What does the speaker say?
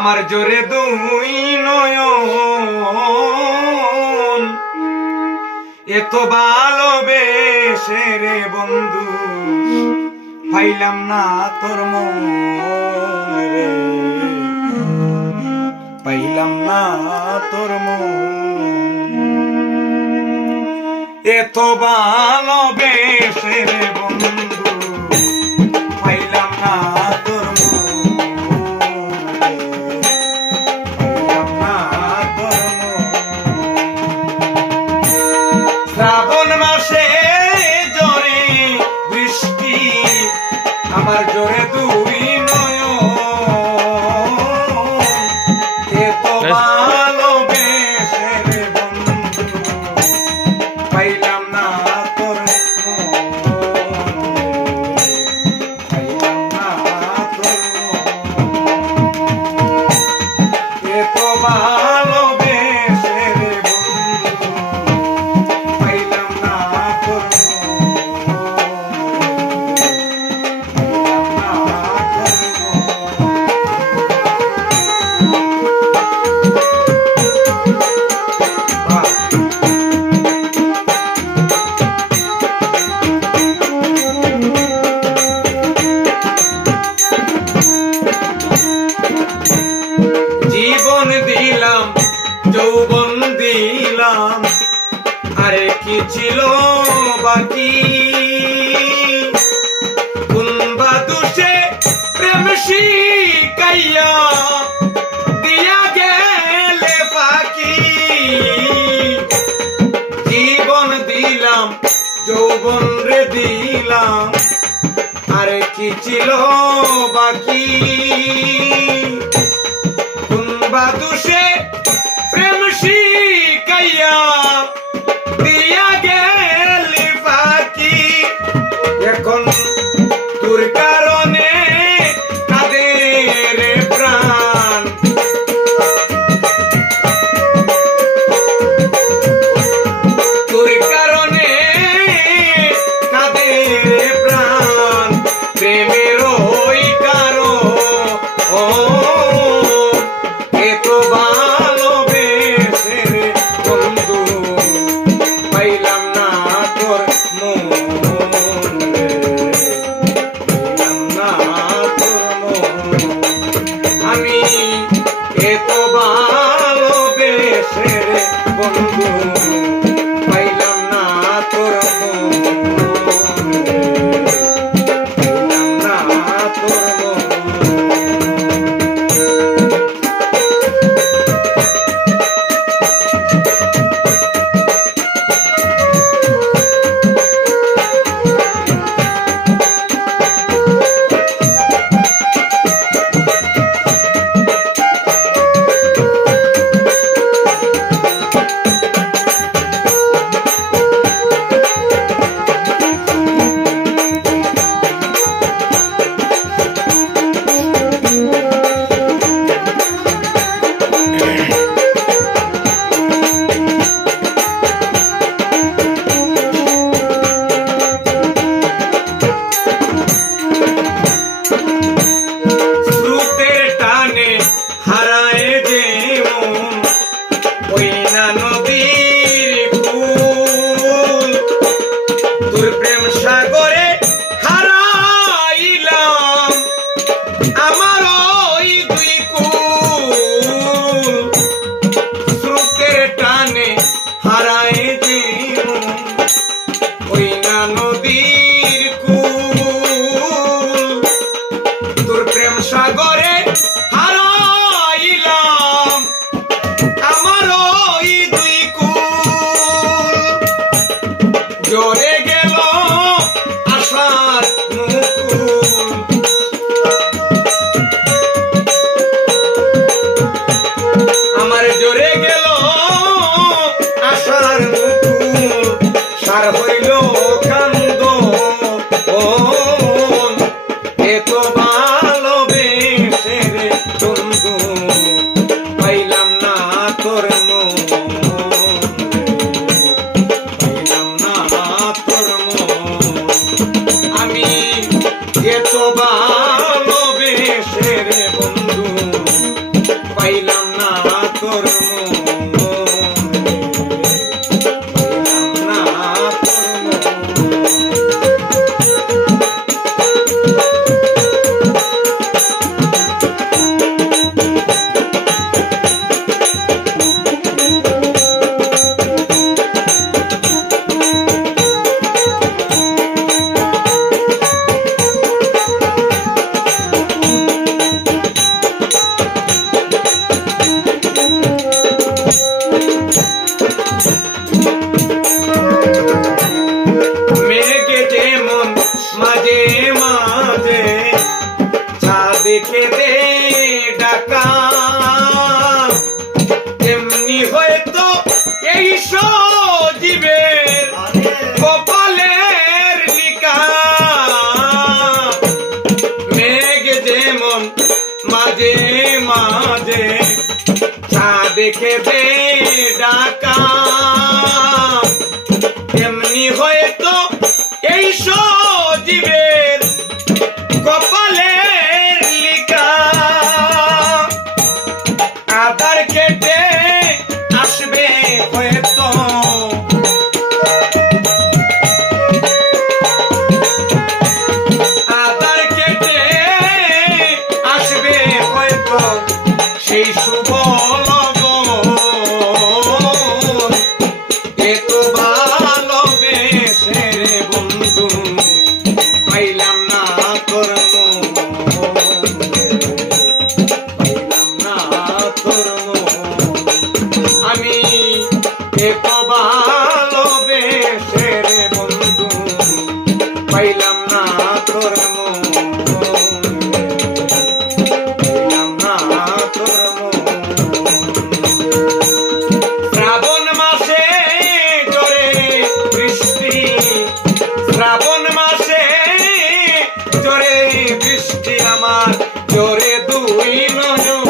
আমার জোরে দুই নয়ন এত ভালোবেসে রে বন্ধু পাইলাম না তোর মন রে, পাইলাম না তোর মন এত ভালোবেসে রে বন্ধু পাইলাম না তোর শ্রাবণ মাসে জোরে বৃষ্টি আমার জোরে দুই নয়ন এত ভালোবেসে রে বন্ধু পাইলাম না তোর পাইলাম না তোর এত ভালোবেসে রে জীবন দিলাম যৌবন দিলাম আরে কি ছিল বাকি কুনবা দুষে প্রেম শিখাইয়া দিয়া গেলে ফাঁকি জীবন দিলাম যৌবন রে দিলাম আরে কি ছিল বাকি বাদুষে প্রেম শিখাইয়া দিয়া গেলি ফাঁকি এখন তোর কারণে কাঁদের প্রাণ তোর কারণে কাঁদের প্রাণ প্রেমের ওই কারণ এত ভালোবেসে রে বন্ধু পাইলাম না তোর মন রে, পাইলাম না তোর মন আমি এত ভালোবেসে রে বন্ধু পাইলাম না তোর মন রে, পাইলাম না তোর মন প্রেম সাগরে হারাইলাম আমার ওই দুই কুল স্রোতের টানে হারায় যে ওই না নদীর কুল তোর প্রেম সাগরে হারাইলাম আমার ওই দুই কুল জোরে গেল আশার মুকুল আমার জোরে গেল আশার মুকুল সার হইল কান্দ এত ভালোবেসে রে বন্ধু পাইলাম না তোর মন পাইলাম না তোর মন আমি এত ভালোবেসে রে বন্ধু মাঝে চাঁদকে দে ডাকা তেমনি হয়তো এই সজীবের কপালের লিখা মেঘ যেমন মাঝে মাঝে চাঁদকে দে ডাকা তেমনি হয়তো এই সজীবের কপালের লিখা আধার কেটে আসবে হয়তো আধার কেটে আসবে হয়তো সেই শুভ লগন এত ভালোবেসে রে বন্ধু পাইলাম না তোর মন পাইলাম না তোর মন আমি এত ভালোবেসে রে বন্ধু পাইলাম না তোর মন পাইলাম না তোর মন শ্রাবণ মাসে জোরে বৃষ্টি শ্রাবণ মাসে জোরে বৃষ্টি আমার জোরে দুই নয়ন